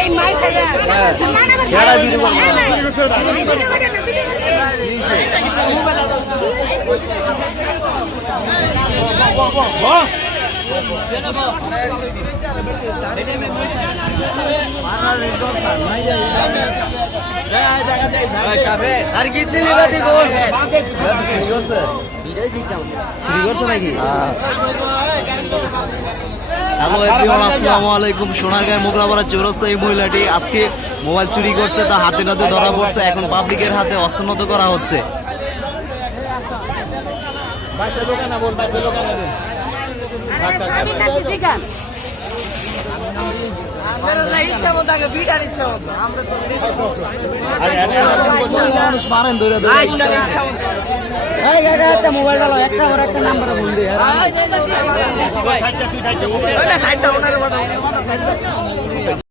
এই মাই খাইয়া যারা ভিডিও করবে আর কি দিলি বাটি গোল চুরি করছে নাকি? হ্যালো এভরিওয়ান, আসসালামু আলাইকুম। সোনারগাঁয়ের মোগরাপাড়া চৌরাস্তা এই মহিলাটি আজকে মোবাইল চুরি করছে, তা হাতে নাতে ধরা পড়ছে। এখন পাবলিকের হাতে হস্তনত করা হচ্ছে। মোবাইল একটা নাম্বার বলবে